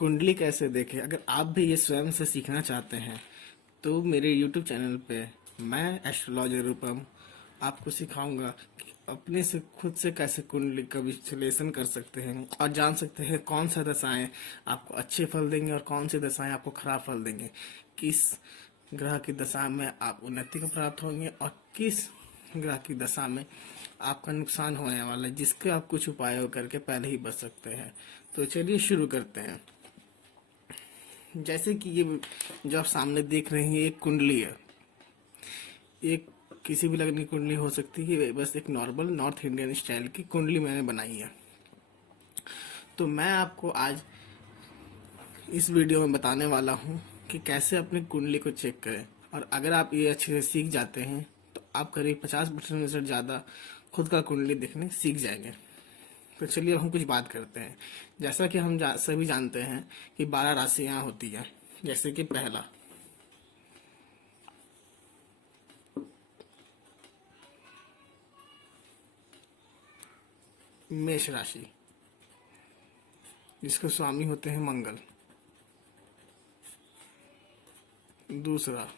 कुंडली कैसे देखें। अगर आप भी ये स्वयं से सीखना चाहते हैं तो मेरे YouTube चैनल पे मैं एस्ट्रोलॉजर रूपम आपको सिखाऊंगा कि अपने से खुद से कैसे कुंडली का विश्लेषण कर सकते हैं और जान सकते हैं कौन सा दशाएं आपको अच्छे फल देंगे और कौन सी दशाएं आपको खराब फल देंगे, किस ग्रह की दशा में आप उन्नति को प्राप्त होंगे और किस ग्रह की दशा में आपका नुकसान होने वाला है, जिसके आप कुछ उपायों करके पहले ही बच सकते हैं। तो चलिए शुरू करते हैं। जैसे कि ये जो आप सामने देख रहे हैं ये एक कुंडली है। एक किसी भी लगने की कुंडली हो सकती है, बस एक नॉर्मल नॉर्थ इंडियन स्टाइल की कुंडली मैंने बनाई है। तो मैं आपको आज इस वीडियो में बताने वाला हूँ कि कैसे अपनी कुंडली को चेक करें। और अगर आप ये अच्छे से सीख जाते हैं तो आप करीब 50% से ज़्यादा खुद का कुंडली देखने सीख जाएंगे। तो चलिए हम कुछ बात करते हैं। जैसा कि हम सभी जानते हैं कि 12 राशियां होती हैं। जैसे कि पहला मेष राशि, जिसके स्वामी होते हैं मंगल। दूसरा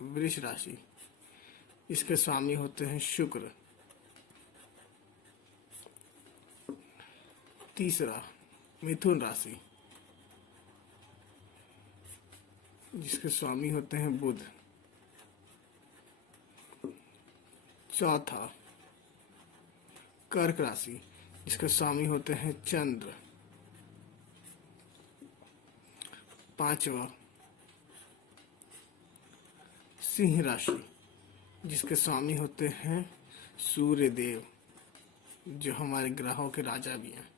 वृष राशि, इसके स्वामी होते हैं शुक्र। तीसरा मिथुन राशि, जिसके स्वामी होते हैं बुध। चौथा कर्क राशि, जिसके स्वामी होते हैं चंद्र। पांचवा सिंह राशि, जिसके स्वामी होते हैं सूर्य देव, जो हमारे ग्रहों के राजा भी हैं।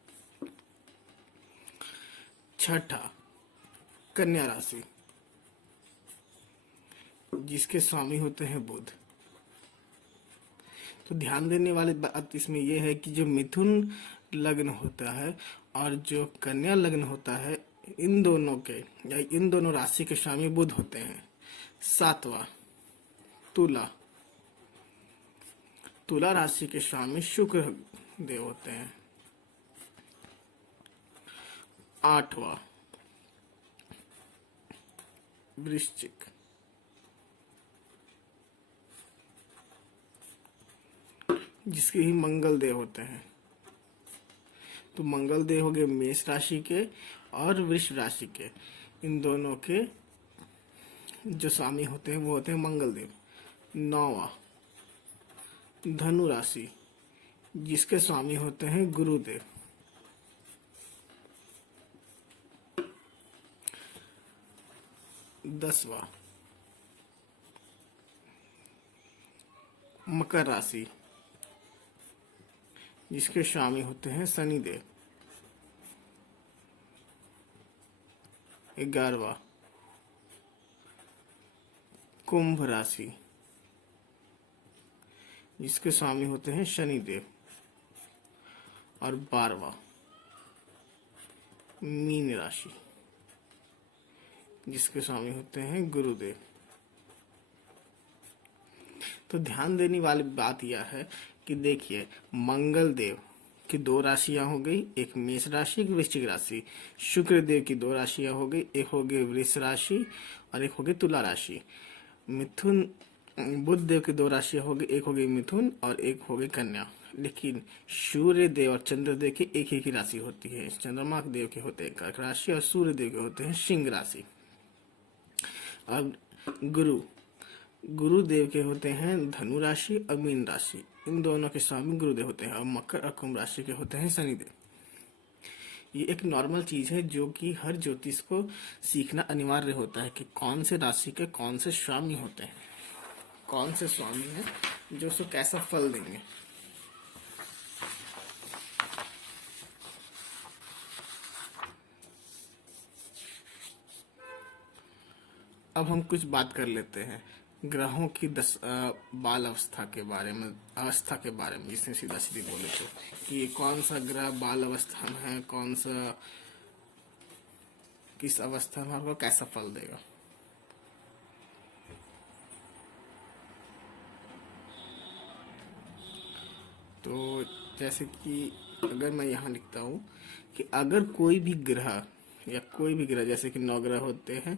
छठा कन्या राशि, जिसके स्वामी होते हैं बुध। तो ध्यान देने वाली बात इसमें यह है कि जो मिथुन लग्न होता है और जो कन्या लग्न होता है, इन दोनों के या इन दोनों राशि के स्वामी बुध होते हैं। सातवां तुला, तुला राशि के स्वामी शुक्र देव होते हैं। आठवां वृश्चिक, जिसके ही मंगल देव होते हैं। तो मंगल देव हो गए मेष राशि के और वृष राशि के। इन दोनों के जो स्वामी होते हैं वो होते हैं मंगल देव। नौवां धनु राशि, जिसके स्वामी होते हैं गुरुदेव। 10वां मकर राशि, जिसके स्वामी होते हैं शनिदेव। 11वां कुंभ राशि, जिसके स्वामी होते हैं शनिदेव। और 12वां मीन राशि, जिसके स्वामी होते हैं गुरुदेव। तो ध्यान देने वाली बात यह है कि देखिए मंगल देव की 2 राशियां हो गई, एक मेष राशि एक वृश्चिक राशि। शुक्र देव की 2 राशियां हो गई, एक हो गई वृष राशि और एक हो गई तुला राशि। मिथुन बुध देव की 2 राशियां हो गई, एक हो गई मिथुन और एक हो गई कन्या। लेकिन सूर्य देव और चंद्र देव की एक ही की राशि होती है। चंद्रमा देव के होते हैं कर्क राशि और सूर्य देव के होते हैं सिंह राशि। अब गुरुदेव के होते हैं धनु राशि और मीन राशि। इन दोनों के स्वामी गुरुदेव होते हैं। और मकर और कुंभ राशि के होते हैं शनिदेव। ये एक नॉर्मल चीज है जो कि हर ज्योतिष को सीखना अनिवार्य होता है कि कौन से राशि के कौन से स्वामी होते हैं, कौन से स्वामी हैं जो उसको कैसा फल देंगे। अब हम कुछ बात कर लेते हैं ग्रहों की बाल अवस्था के बारे में, अवस्था के बारे में, जिसने सीधा सीधी बोले तो कि कौन सा ग्रह बाल अवस्था में है, कौन सा किस अवस्था में आपको कैसा फल देगा। तो जैसे कि अगर मैं यहाँ लिखता हूँ कि अगर कोई भी ग्रह या कोई भी ग्रह, जैसे कि 9 ग्रह होते हैं,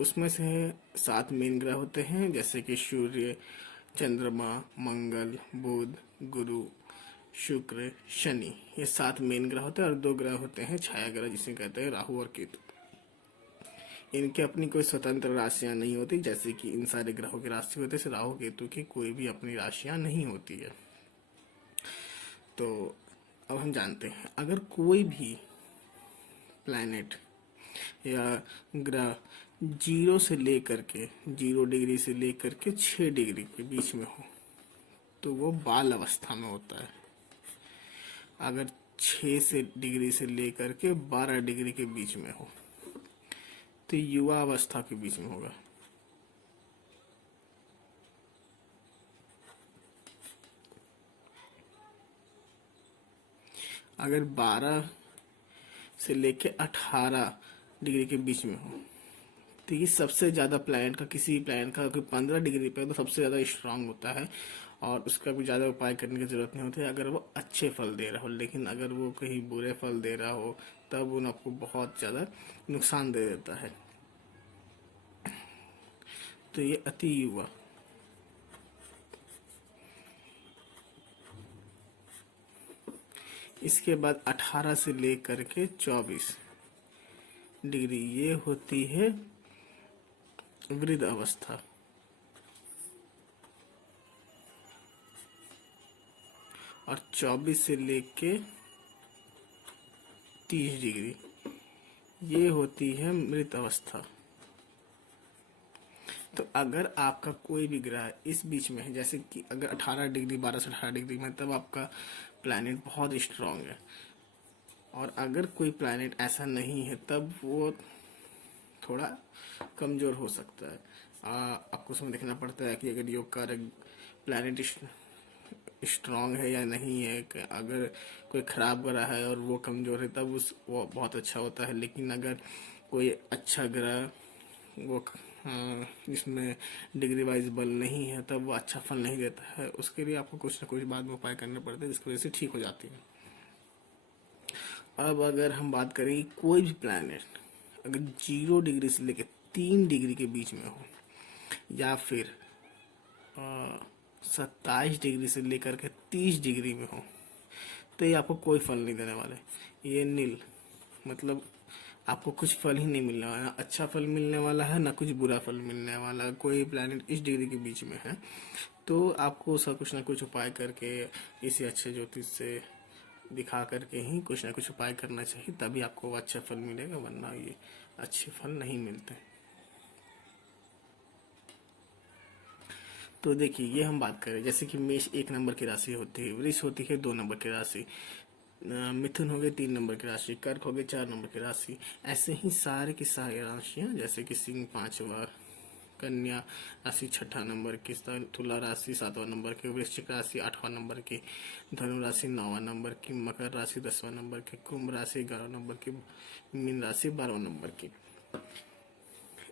उसमें से 7 मेन ग्रह होते हैं, जैसे कि सूर्य, चंद्रमा, मंगल, बुध, गुरु, शुक्र, शनि। ये 7 मेन ग्रह होते हैं, और 2 ग्रह होते हैं छाया ग्रह, जिसे कहते हैं राहु और केतु। इनकी अपनी कोई स्वतंत्र राशियां नहीं होती, जैसे कि इन सारे ग्रहों की राशि होते हैं, राहु केतु की कोई भी अपनी राशियां नहीं होती है। तो अब हम जानते हैं, अगर कोई भी प्लैनेट या ग्रह 0 डिग्री से लेकर के 6 डिग्री के बीच में हो, तो वो बाल अवस्था में होता है। अगर 6 डिग्री से लेकर के 12 डिग्री के बीच में हो, तो युवा अवस्था के बीच में होगा। अगर 12 से लेके 18 डिग्री के बीच में हो, तो ये सबसे ज़्यादा प्लैनेट का, किसी प्लैनेट का कोई 15 डिग्री पे तो सबसे ज़्यादा स्ट्रांग होता है, और उसका भी ज़्यादा उपाय करने की ज़रूरत नहीं होती है अगर वो अच्छे फल दे रहा हो। लेकिन अगर वो कहीं बुरे फल दे रहा हो, तब वो आपको बहुत ज़्यादा नुकसान दे देता है। तो ये अति युवा। इसके बाद 18 से लेकर के 24 डिग्री, ये होती है वृद्ध अवस्था। और 24 से लेके 30 डिग्री, ये होती है मृत अवस्था। तो अगर आपका कोई भी ग्रह इस बीच में है, जैसे कि अगर 18 डिग्री, 12 से 18 डिग्री में, तब आपका प्लैनेट बहुत स्ट्रांग है। और अगर कोई प्लैनेट ऐसा नहीं है, तब वो थोड़ा कमज़ोर हो सकता है। आपको उसमें देखना पड़ता है कि अगर योग कारक प्लैनेट स्ट्रांग है या नहीं है। अगर कोई खराब ग्रह है और वो कमज़ोर है, तब वो बहुत अच्छा होता है। लेकिन अगर कोई अच्छा ग्रह वो जिसमें डिग्री वाइज बल नहीं है, तब वो अच्छा फल नहीं देता है। उसके लिए आपको कुछ ना कुछ बाद में उपाय करने पड़ते हैं, जिसकी वजह से ठीक हो जाती है। अब अगर हम बात करें, कोई भी प्लैनेट अगर 0 डिग्री से लेकर 3 डिग्री के बीच में हो, या फिर 27 डिग्री से लेकर के 30 डिग्री में हो, तो ये आपको कोई फल नहीं देने वाले। ये नील, मतलब आपको कुछ फल ही नहीं मिलने वाला, अच्छा फल मिलने वाला है, ना कुछ बुरा फल मिलने वाला। कोई प्लैनेट इस डिग्री के बीच में है, तो आपको उसका कुछ ना कुछ उपाय करके, इसे अच्छे ज्योतिष से दिखा करके ही कुछ ना कुछ उपाय करना चाहिए, तभी आपको अच्छा फल मिलेगा, वरना ये अच्छे फल नहीं मिलते। तो देखिए, ये हम बात करें, जैसे कि मेष 1 नंबर की राशि होती है, वृष होती है 2 नंबर की राशि, मिथुन हो गए 3 नंबर की राशि, कर्क हो गए 4 नंबर की राशि। ऐसे ही सारे की सारी राशियां, जैसे कि सिंह 5वां, कन्या राशि 6 नंबर की, तुला राशि 7वां नंबर की, वृश्चिक राशि 8वां नंबर की, धनु राशि 9वां नंबर की, मकर राशि 10वां नंबर की, कुंभ राशि 11 नंबर की, मीन राशि 12 नंबर की।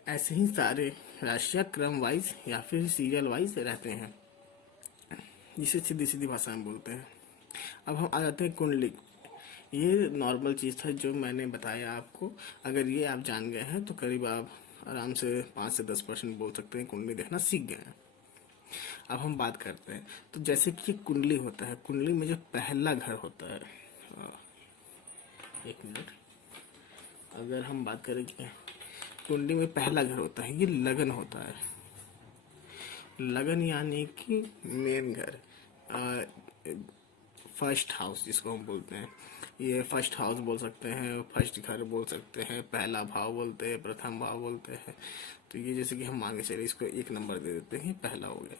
ऐसे ही सारे राशियां क्रम वाइज या फिर सीरियल वाइज रहते हैं, जिसे सीधी सीधी भाषा में बोलते हैं। अब हम आ जाते हैं कुंडली। ये नॉर्मल चीज़ था जो मैंने बताया आपको। अगर ये आप जान गए हैं, तो करीब आप आराम से 5 से 10% बोल सकते हैं, कुंडली देखना सीख गए हैं। अब हम बात करते हैं, तो जैसे कि कुंडली होता है, कुंडली में जो पहला घर होता है, एक मिनट, अगर हम बात करें कि कुंडली में पहला घर होता है, ये लगन होता है। लगन यानी कि मेन घर, फर्स्ट हाउस जिसको हम बोलते हैं। ये फर्स्ट हाउस बोल सकते हैं, फर्स्ट घर बोल सकते हैं, पहला भाव बोलते हैं, प्रथम भाव बोलते हैं। तो ये जैसे कि हम मान के चले, इसको 1 नंबर दे देते हैं, पहला हो गया,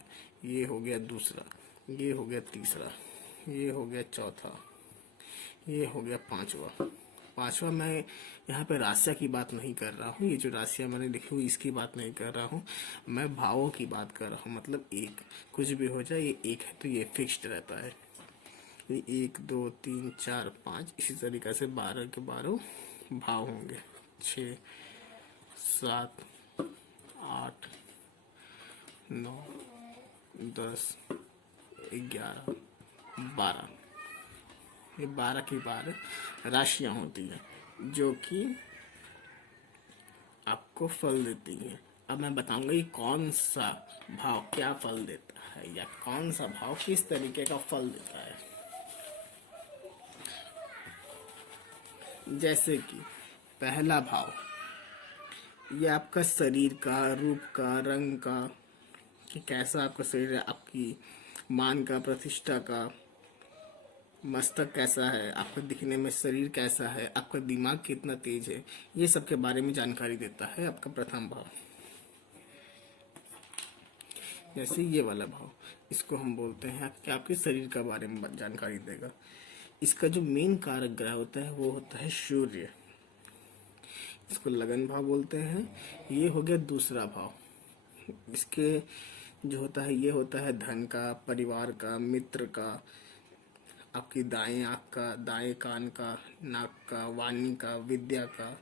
ये हो गया दूसरा, ये हो गया तीसरा, ये हो गया चौथा, ये हो गया पांचवा। पांचवा मैं यहाँ पे राशिया की बात नहीं कर रहा हूँ, ये जो राशियाँ मैंने लिखी हुई इसकी बात नहीं कर रहा हूँ, मैं भावों की बात कर रहा हूँ। मतलब एक, कुछ भी हो जाए, ये एक है तो ये फिक्स्ड रहता है। ये 1 2 3 4 5, इसी तरीक़े से 12 के 12 भाव होंगे। 6 7 8 9 10 11 12, ये 12 की 12 राशियाँ होती हैं। जो कि आपको फल देती है। अब मैं बताऊंगा कि कौन सा भाव क्या फल देता है, या कौन सा भाव किस तरीके का फल देता है। जैसे कि पहला भाव, ये आपका शरीर का, रूप का, रंग का, कि कैसा आपका शरीर है, आपकी मान का, प्रतिष्ठा का, मस्तक कैसा है, आपका दिखने में शरीर कैसा है, आपका दिमाग कितना तेज है, ये सब के बारे में जानकारी देता है आपका प्रथम भाव। जैसे ये वाला भाव, इसको हम बोलते हैं कि आपके शरीर का बारे में जानकारी देगा। इसका जो मेन कारक ग्रह होता है वो होता है सूर्य। इसको लगन भाव बोलते हैं। ये हो गया दूसरा भाव। इसके जो होता है, ये होता है धन का, परिवार का, मित्र का, आपकी दाएं आंख का, दाएं कान का, नाक का, वाणी का, विद्या का,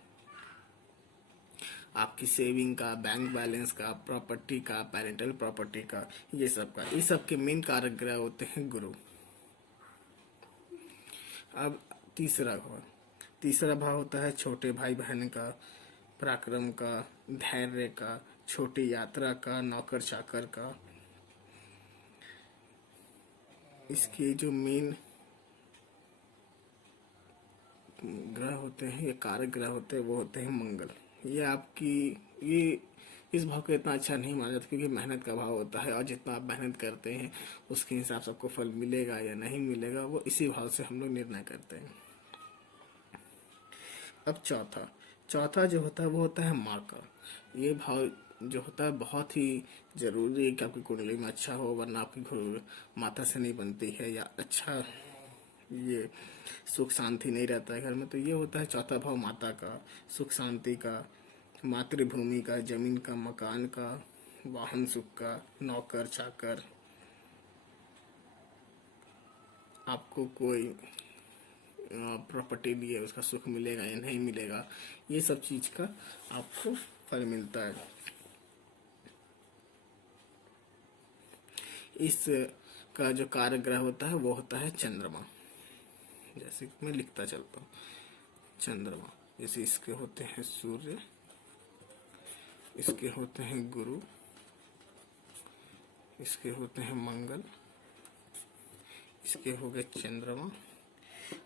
आपकी सेविंग का, बैंक बैलेंस का, प्रॉपर्टी का, पेरेंटल प्रॉपर्टी का, ये सब का। इस सब के मेन कारक ग्रह होते हैं गुरु। अब तीसरा भाव होता है छोटे भाई बहन का, पराक्रम का, धैर्य का, छोटी यात्रा का, नौकर चाकर का। इसके जो मेन ग्रह होते हैं, ये कारक ग्रह होते हैं, वो होते हैं मंगल। ये इस भाव को इतना अच्छा नहीं माना जाता, क्योंकि मेहनत का भाव होता है, और जितना आप मेहनत करते हैं उसके हिसाब से आपको फल मिलेगा या नहीं मिलेगा, वो इसी भाव से हम लोग निर्णय करते हैं। अब चौथा जो होता है वो होता है माँ का। ये भाव जो होता है बहुत ही जरूरी है कि आपकी कुंडली में अच्छा हो, वरना आपकी माता से नहीं बनती है, या अच्छा ये सुख शांति नहीं रहता है घर में। तो ये होता है चौथा भाव माता का, सुख शांति का, मातृभूमि का, जमीन का, मकान का, वाहन सुख का, नौकर चाकर, आपको कोई प्रॉपर्टी लिए उसका सुख मिलेगा या नहीं मिलेगा, ये सब चीज का आपको फल मिलता है। इस का जो कारक ग्रह होता है वो होता है चंद्रमा। जैसे कि मैं लिखता चलता हूँ, चंद्रमा। जैसे इसके होते हैं सूर्य, इसके होते हैं गुरु, इसके होते हैं मंगल, इसके हो गए चंद्रमा।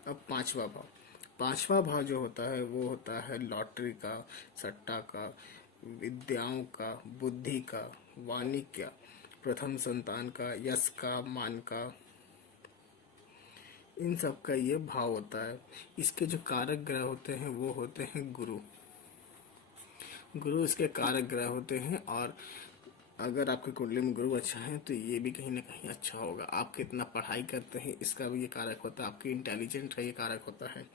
अब पांचवा भाव जो होता है वो होता है लॉटरी का, सट्टा का, विद्याओं का, बुद्धि का, वाणिज्य का, प्रथम संतान का, यश का, मान का, इन सब का ये भाव होता है। इसके जो कारक ग्रह होते हैं वो होते हैं गुरु। गुरु इसके कारक ग्रह होते हैं, और अगर आपकी कुंडली में गुरु अच्छा है तो ये भी कहीं ना कहीं अच्छा होगा। आप कितना पढ़ाई करते हैं इसका भी ये कारक होता है, आपकी इंटेलिजेंट का ये कारक होता है।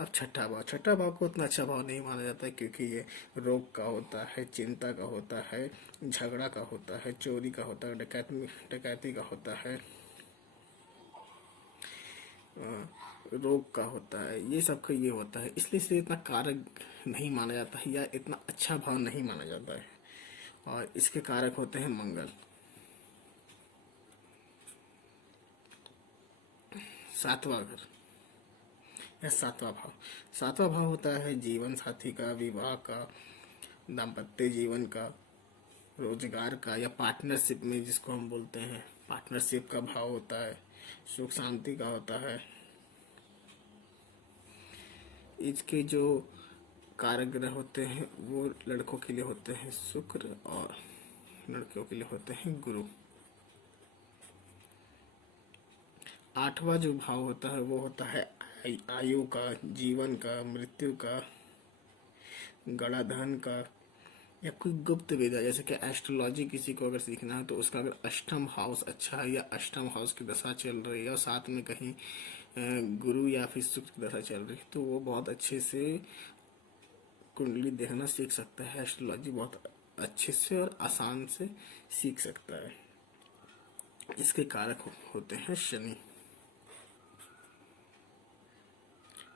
अब छठा भाव को उतना अच्छा भाव नहीं माना जाता है, क्योंकि ये रोग का होता है, चिंता का होता है, झगड़ा का होता है, चोरी का होता है, डकैती का होता है, रोग का होता है, ये सब का ये होता है। इसलिए इसे इतना कारक नहीं माना जाता है, या इतना अच्छा भाव नहीं माना जाता है। और इसके कारक होते हैं मंगल। सातवां घर या सातवां भाव होता है जीवन साथी का, विवाह का, दाम्पत्य जीवन का, रोजगार का, या पार्टनरशिप में जिसको हम बोलते हैं, पार्टनरशिप का भाव होता है, सुख शांति का होता है। इसके जो कारक ग्रह होते हैं वो लड़कों के लिए होते हैं शुक्र, और लड़कियों के लिए होते हैं गुरु। आठवां जो भाव होता है वो होता है आयु का, जीवन का, मृत्यु का, गड़ा धन का, या कोई गुप्त विद्या। जैसे कि एस्ट्रोलॉजी किसी को अगर सीखना है तो उसका अगर अष्टम हाउस अच्छा है, या अष्टम हाउस की दशा चल रही है, और साथ में कहीं गुरु या फिर शुक्र की दशा चल रही है, तो वो बहुत अच्छे से कुंडली देखना सीख सकता है। एस्ट्रोलॉजी बहुत अच्छे से और आसान से सीख सकता है। इसके कारक होते हैं शनि।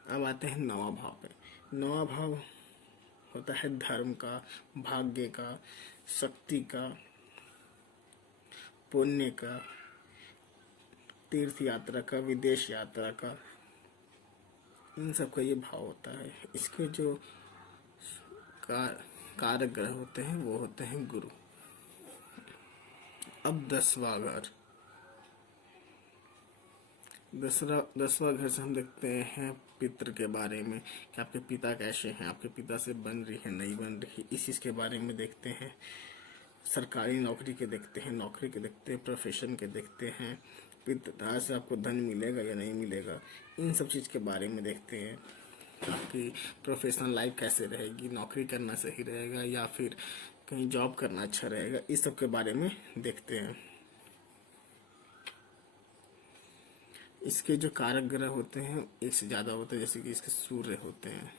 अब आते हैं नौवां भाव पे। नौवां भाव होता है धर्म का, भाग्य का, शक्ति का, पुण्य का, तीर्थ यात्रा का, विदेश यात्रा का, इन सब का ये भाव होता है। इसके जो कार कारक ग्रह होते हैं वो होते हैं गुरु। अब 10वां घर, 10वां घर से हम देखते हैं पितृ के बारे में कि आपके पिता कैसे हैं, आपके पिता से बन रही है नहीं बन रही, इस चीज़ के बारे में देखते हैं। सरकारी नौकरी के देखते हैं, नौकरी के देखते हैं, प्रोफेशन के देखते हैं, पिता से आपको धन मिलेगा या नहीं मिलेगा, इन सब चीज़ के बारे में देखते हैं। आपकी प्रोफेशनल लाइफ कैसे रहेगी, नौकरी करना सही रहेगा या फिर कहीं जॉब करना अच्छा रहेगा, इस सब के बारे में देखते हैं। इसके जो कारक ग्रह होते हैं एक से ज़्यादा होते हैं, जैसे कि इसके सूर्य होते हैं,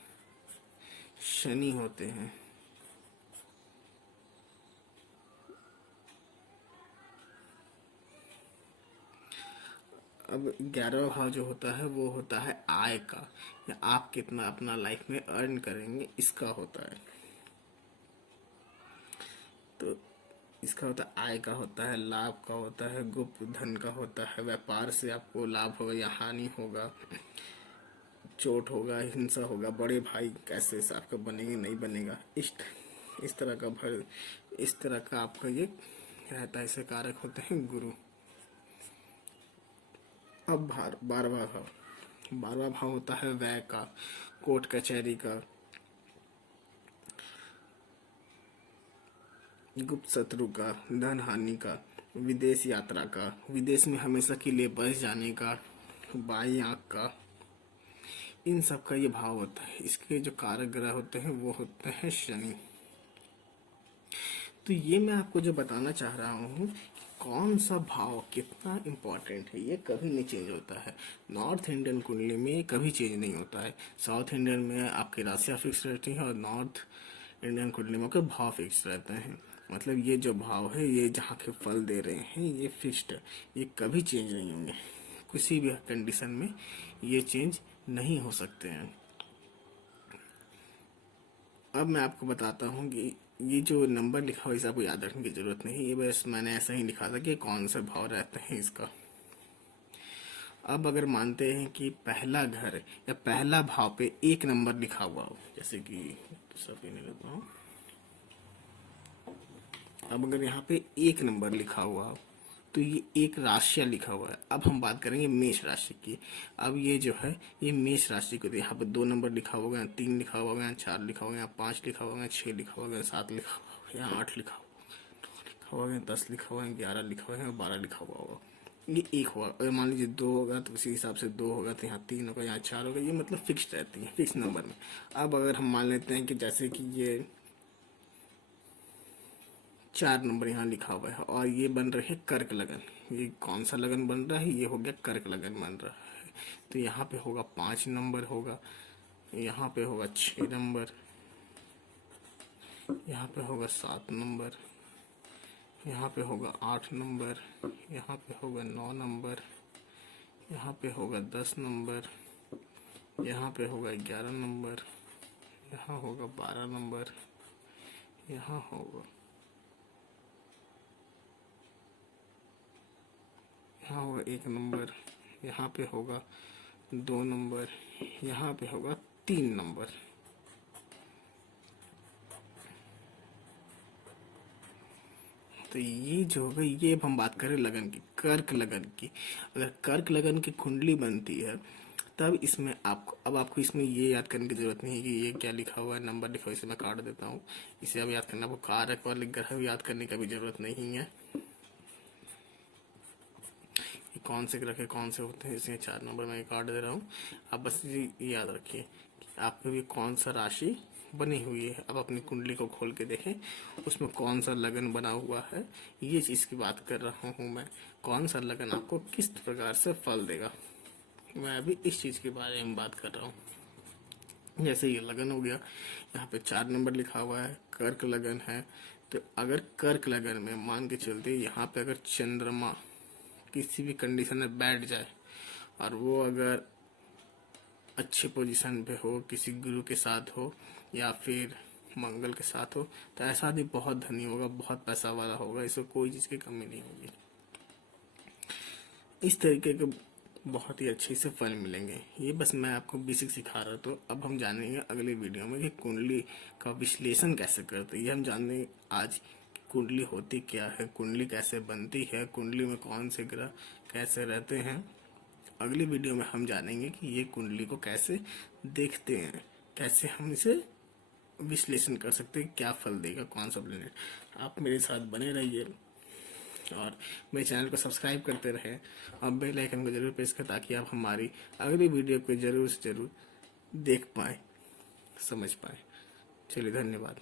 शनि होते हैं, अब 11वां भाव जो होता है वो होता है आय का, या आप कितना अपना लाइफ में अर्न करेंगे इसका होता है। तो इसका होता है आय का, होता है लाभ का, होता है गुप्त धन का, होता है व्यापार से आपको लाभ होगा या हानि होगा, चोट होगा, हिंसा होगा, बड़े भाई कैसे से आपका बनेंगे नहीं बनेगा, इस तरह का भर, इस तरह का आपका ये रहता है। इससे कारक होते हैं गुरु। अब 12वां भाव होता है व्यय का, कोर्ट कचहरी का, गुप्त शत्रु का, धन हानि का, विदेश यात्रा का, विदेश में हमेशा के लिए बस जाने का, बाई आंख का, इन सब का ये भाव होता है। इसके जो कारक ग्रह होते हैं वो होते हैं शनि। तो ये मैं आपको जो बताना चाह रहा हूँ कौन सा भाव कितना इम्पोर्टेंट है, ये कभी नहीं चेंज होता है। नॉर्थ इंडियन कुंडली में कभी चेंज नहीं होता है। साउथ इंडियन में आपकी राशियाँ फिक्स रहती हैं और नॉर्थ इंडियन कुंडली में आपके भाव फिक्स रहते हैं। मतलब ये जो भाव है ये जहाँ के फल दे रहे हैं ये फिक्स्ड है, ये कभी चेंज नहीं होंगे। किसी भी कंडीशन में ये चेंज नहीं हो सकते हैं। अब मैं आपको बताता हूँ कि ये जो नंबर लिखा हुआ इसे आपको याद रखने की जरूरत नहीं, ये बस मैंने ऐसा ही लिखा था कि कौन से भाव रहते हैं इसका। अब अगर मानते हैं कि पहला घर या पहला भाव पे एक नंबर लिखा हुआ हो, जैसे कि सभी नहीं लेता हूँ, अब अगर यहाँ पे एक नंबर लिखा हुआ हो तो ये एक राशि लिखा हुआ है। अब हम बात करेंगे मेष राशि की। अब ये जो है ये मेष राशि को, यहाँ पे 2 नंबर लिखा होगा, 3 लिखा होगा, 4 लिखा होगा, 5 लिखा होगा, 6 लिखा होगा, 7 लिखा होगा, यहाँ 8 लिखा होगा, 10 लिखा हुआ है, 11 लिखा हुआ है, 12 लिखा हुआ होगा। ये एक होगा। अगर मान लीजिए 2 होगा तो उसी हिसाब से 2 होगा, तो यहाँ 3 होगा, यहाँ 4 होगा। ये मतलब फिक्स रहती है, फिक्स नंबर में। अब अगर हम मान लेते हैं कि जैसे कि ये 4 नंबर यहाँ लिखा हुआ है और ये बन रही है कर्क लगन। ये कौन सा लगन बन रहा है, ये हो गया कर्क लगन बन रहा है। तो यहाँ पे होगा 5 नंबर होगा, यहाँ पे होगा 6 नंबर, यहाँ पे होगा 7 नंबर, यहाँ पे होगा 8 नंबर, यहाँ पे होगा 9 नंबर, यहाँ पे होगा 10 नंबर, यहाँ पे होगा 11 नंबर, यहाँ होगा 12 नंबर, यहाँ होगा, यहाँ होगा 1 नंबर, यहाँ पे होगा 2 नंबर, यहाँ पे होगा 3 नंबर। तो ये जो हो गई, ये अब हम बात करें लगन की, कर्क लगन की। अगर कर्क लगन की कुंडली बनती है तब इसमें आपको इसमें ये याद करने की जरूरत नहीं है कि ये क्या लिखा हुआ है, नंबर लिखा हुआ है, इसे मैं काट देता हूँ। इसे अब याद करना, आपको कारक वाले ग्रह याद करने का भी जरूरत नहीं है। कौन से ग्रह कौन से होते हैं, इसलिए 4 नंबर में काट दे रहा हूँ। आप बस ये याद रखिए कि आपके भी कौन सा राशि बनी हुई है। अब अपनी कुंडली को खोल के देखें उसमें कौन सा लगन बना हुआ है, ये चीज़ की बात कर रहा हूँ मैं। कौन सा लगन आपको किस प्रकार से फल देगा, मैं अभी इस चीज़ के बारे में बात कर रहा हूँ। जैसे ये लगन हो गया, यहाँ पे 4 नंबर लिखा हुआ है, कर्क लगन है। तो अगर कर्क लगन में मान के चलते यहाँ पे अगर चंद्रमा किसी भी कंडीशन में बैठ जाए और वो अगर अच्छे पोजीशन पे हो, किसी गुरु के साथ हो या फिर मंगल के साथ हो, तो ऐसा आदमी बहुत धनी होगा, बहुत पैसा वाला होगा, इसको कोई चीज़ की कमी नहीं होगी। इस तरीके के बहुत ही अच्छे से फल मिलेंगे। ये बस मैं आपको बेसिक सिखा रहा, तो अब हम जानेंगे अगले वीडियो में कि कुंडली का विश्लेषण कैसे करते हैं। ये हम जानेंगे आज कि कुंडली होती क्या है, कुंडली कैसे बनती है, कुंडली में कौन से ग्रह कैसे रहते हैं। अगली वीडियो में हम जानेंगे कि ये कुंडली को कैसे देखते हैं, कैसे हम इसे विश्लेषण कर सकते हैं, क्या फल देगा कौन सा प्लेनेट। आप मेरे साथ बने रहिए और मेरे चैनल को सब्सक्राइब करते रहें और बेल आइकन को जरूर प्रेस करें ताकि आप हमारी अगली वीडियो को जरूर से जरूर देख पाएँ, समझ पाएँ। चलिए, धन्यवाद।